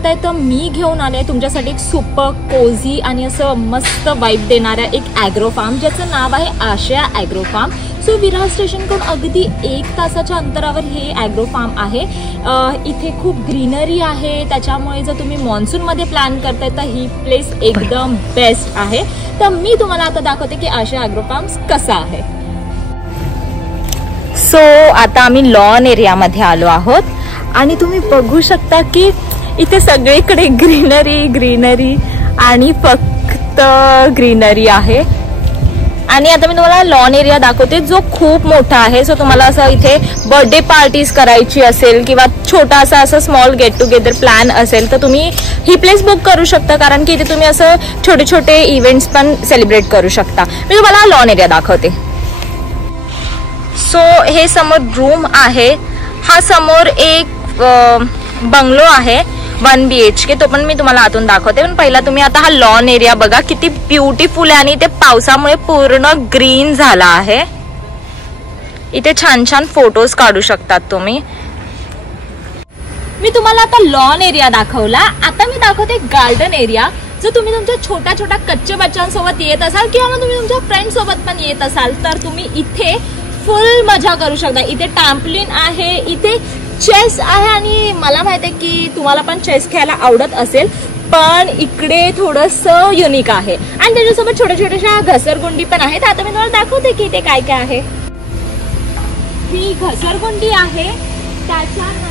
करताय तर मी घेऊन आले तुमच्यासाठी एक सुपर कोझी आणि असं मस्त वाईब देणाऱ्या एक ॲग्रो फार्म, ज्याचं नाव आहे आशा ॲग्रो फार्म. सो विरार स्टेशनकडून अगदी 1 तासाच्या अंतरावर हे ॲग्रो फार्म आहे. इथे खूप ग्रीनरी आहे, त्याच्यामुळे जर तुम्ही मान्सूनमध्ये प्लॅन करताय तर ही प्लेस एकदम बेस्ट आहे. तर मी तुम्हाला आता दाखवते की आशा ॲग्रो फार्म कसा आहे. सो आता आम्ही लॉन एरियामध्ये आलो आहोत आणि तुम्ही बघू शकता की इथे सगळीकडे ग्रीनरी आणि फक्त ग्रीनरी आहे. आणि आता मी तुम्हाला लॉन एरिया दाखवते जो खूप मोठा आहे. सो तुम्हाला असं इथे बर्थडे पार्टीज करायची असेल किंवा छोटासा असं स्मॉल गेट टुगेदर प्लॅन असेल तर तुम्ही ही प्लेस बुक करू शकता, कारण की इथे तुम्ही असं छोटे छोटे इव्हेंट्स पण सेलिब्रेट करू शकता. मी तुम्हाला लॉन एरिया दाखवते. सो हे समोर रूम आहे, हा समोर एक बंगलो आहे 1 BHK, तो पण मी तुम्हाला आतून दाखवते. पण पहिला तुम्ही आता हा लॉन एरिया बघा किती ब्युटिफुल आहे आणि ते पावसामुळे पूर्ण ग्रीन झाला आहे. इथे छान छान फोटोज काढू शकतात तुम्ही. मी तुम्हाला आता लॉन एरिया दाखवला. आता मी दाखवते गार्डन एरिया. जर तुम्ही तुमच्या छोट्या छोट्या कच्च्या बच्चांसोबत येत असाल किंवा मग तुम्ही तुमच्या फ्रेंड सोबत पण येत असाल तर तुम्ही इथे फुल मजा करू शकता. इथे ट्रॅम्पोलिन आहे, इथे चेस आहे आणि मला माहिती आहे की तुम्हाला पण चेस खेळायला आवडत असेल, पण इकडे थोडंसं युनिक आहे. आणि त्याच्यासोबत छोट्या छोट्याशा घसरगुंडी पण आहेत. आता मी तुम्हाला दाखवते की इथे काय काय आहे. ही घसरगुंडी आहे, त्याच्यानंतर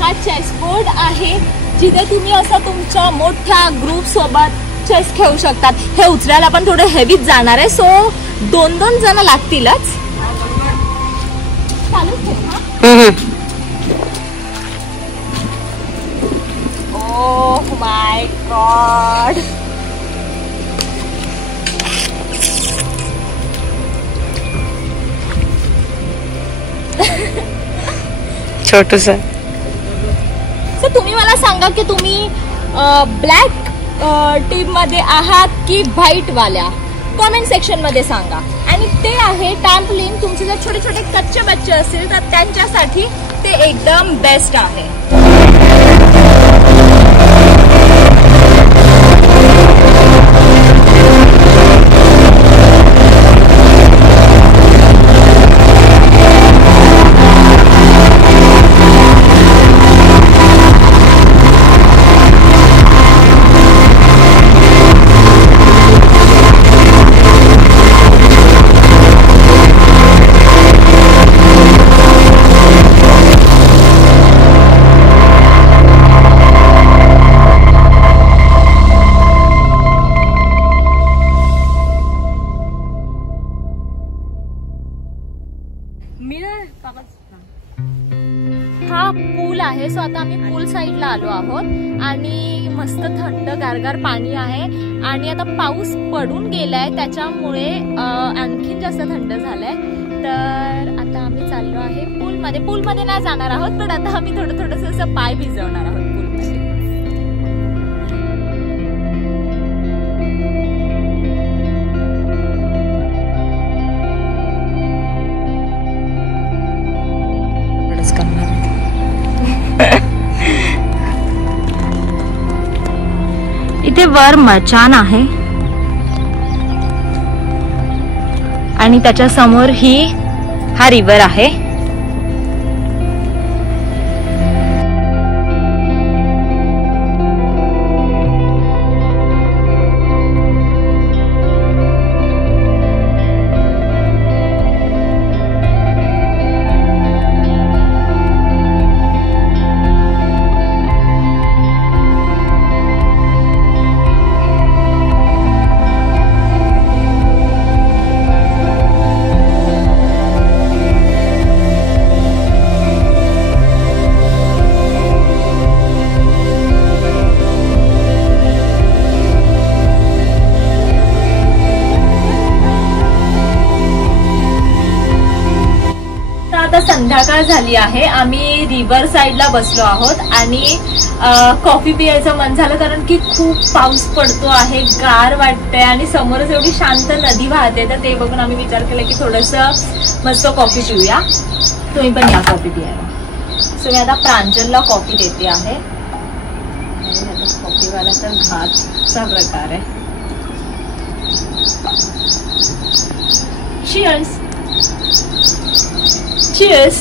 हा चेस बोर्ड आहे जिथे तुम्ही असं तुमच्या मोठ्या ग्रुप सोबत चेस खेळू शकतात. हे उचलायला पण थोडं हेवीच जाणार आहे, सो 2-2 जण लागतीलच. Oh my God, छोटूसा. सो तुम्ही मला सांगा की तुम्ही ब्लॅक टीम मध्ये आहात की व्हाईट वाल्या, कॉमेंट सेक्शन मध्ये सांगा. आणि ते आहे ट्रॅम्पोलिन. तुमचे जर छोटे छोटे कच्चे बच्चे असतील तर त्यांच्यासाठी ते एकदम बेस्ट आहे. हा पूल आहे. सो आता आम्ही पूल साईडला आलो आहोत आणि मस्त थंड गारगार पाणी आहे. आणि आता पाऊस पडून गेलाय त्याच्यामुळे आणखीन जास्त थंड झालंय. तर आता आम्ही चाललो आहे पूलमध्ये नाही जाणार आहोत, पण आता आम्ही थोडंसं असं पाय भिजवणार आहोत पूलमध्ये. इथे वर मचान आहे आणि त्याच्या समोर हा रिव्हर आहे. संध्याकाळ झाली आहे. आम्ही रिव्हर साइडला बसलो आहोत आणि कॉफी पियायचं मन झालं, कारण की खूप पाऊस पडतो आहे, गार वाटतंय आणि समोरच एवढी शांत नदी वाहते. तर ते बघून आम्ही विचार केला की थोडंसं मस्त कॉफी पिऊया. तुम्ही पण या कॉफी पियायला. सो मी आता प्रांजलला कॉफी देते आहे. कॉफीवाला तर घातचा प्रकार आहे. Cheers. Cheers.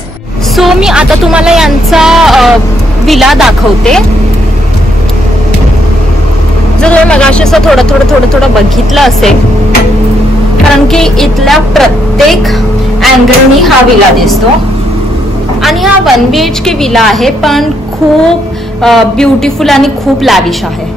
सो मी आता तुम्हाला यांचा विला दाखवते. जर तुम्ही मगाशी असं थोडं बघितलं असेल, कारण की इथल्या प्रत्येक अँगलनी हा विला दिसतो. आणि हा 1 BHK विला आहे, पण खूप ब्युटिफुल आणि खूप लॅविश आहे.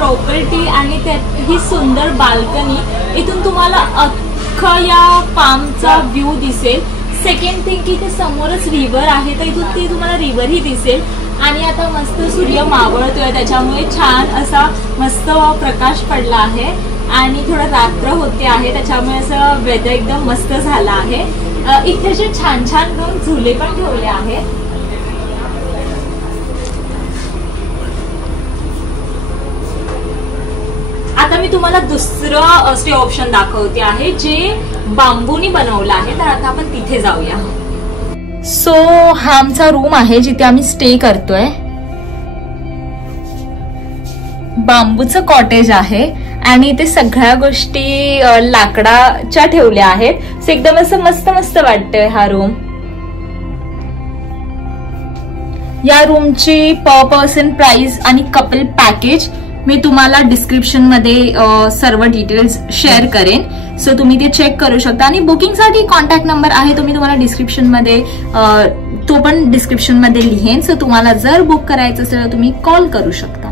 प्रॉपर्टी आणि ही सुंदर बाल्कनी, इथून तुम्हाला अख्खा या पामचा व्ह्यू दिसेल. सेकंड थिंग की ते समोरच रिव्हर आहे, तर इथून ती तुम्हाला रिव्हरही दिसेल. आणि आता मस्त सूर्य मावळतोय, त्याच्यामुळे छान असा मस्त प्रकाश पडला आहे आणि थोडं रात्र होते आहे, त्याच्यामुळे असं वेदर एकदम मस्त झाला आहे. इथे जे छान छान दोन झुले पण ठेवले आहेत. आता मी तुम्हाला दुसरं स्टे ऑप्शन दाखवते आहे, जे बांबूनी बनवलं आहे. तर आता आपण तिथे जाऊया. सो हा आमचा रूम आहे जिथे आम्ही स्टे करतोय. बांबूचं कॉटेज आहे आणि इथे सगळ्या गोष्टी लाकडाच्या ठेवल्या आहेत. सो एकदम असं मस्त मस्त वाटतंय हा रूम. या रूमची पर पर्सन प्राइस आणि कपल पॅकेज मी तुम्हाला डिस्क्रिप्शन मध्ये सर्व डिटेल्स शेअर करेन. सो तुम्ही ते चेक करू शकता. आणि बुकिंगसाठी कॉन्टॅक्ट नंबर आहे, तो मी तुम्हाला डिस्क्रिप्शन मध्ये तो पण डिस्क्रिप्शन मध्ये लिहेन. सो तुम्हाला जर बुक करायचं असेल तर तुम्ही कॉल करू शकता.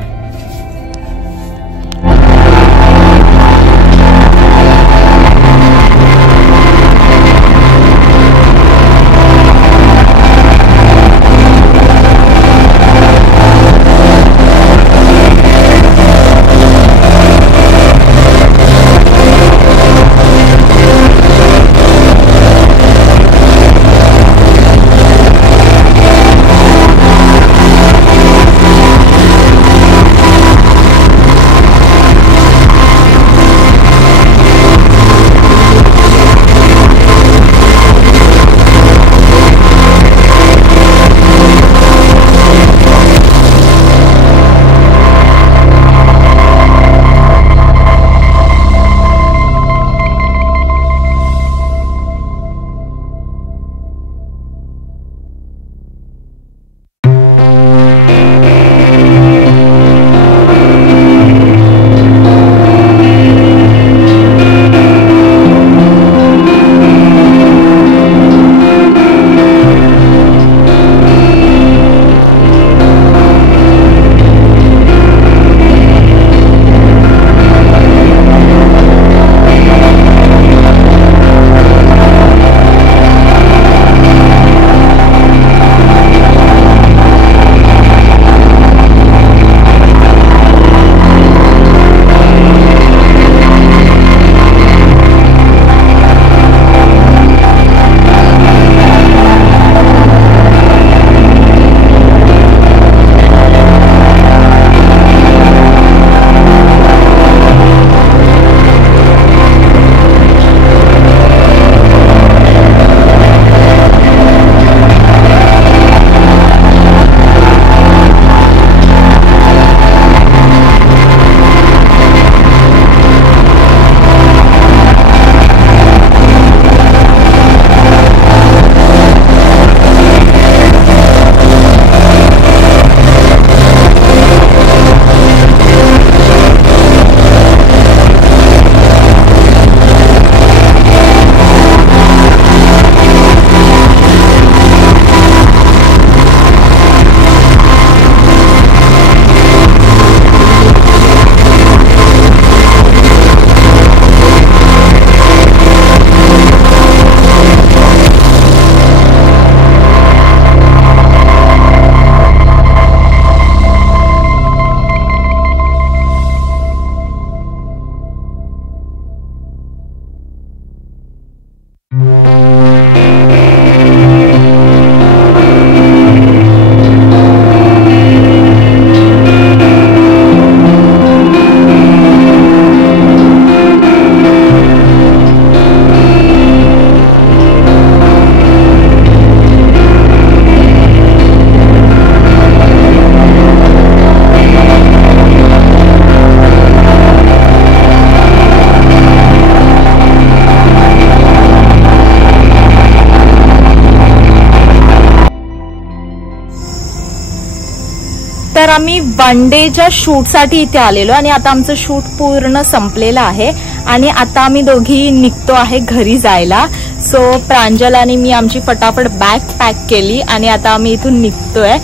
तर आम्ही वन डेच्या शूटसाठी इथे आलेलो आणि आता आमचं शूट पूर्ण संपलेलं आहे आणि आता आम्ही दोघी निघतो आहे घरी जायला. सो प्रांजल आणि मी आमची फटाफट बॅग पॅक केली आणि आता आम्ही इथून निघतोय.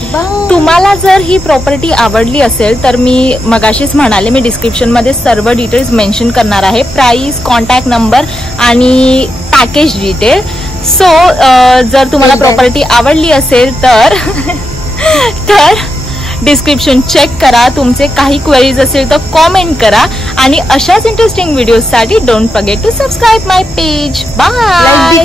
तुम्हाला जर ही प्रॉपर्टी आवडली असेल तर मी मगाशीच म्हणाले, मी डिस्क्रिप्शन मध्ये सर्व डिटेल्स मेन्शन करणार आहे, प्राइस, कॉन्टॅक्ट नंबर आणि पॅकेज डिटेल. सो जर तुम्हाला प्रॉपर्टी आवडली असेल तर डिस्क्रिप्शन चेक करा. तुमचे काही क्वेरीज असेल तर कॉमेंट करा आणि अशाच इंटरेस्टिंग व्हिडिओसाठी don't forget to subscribe my page. Bye.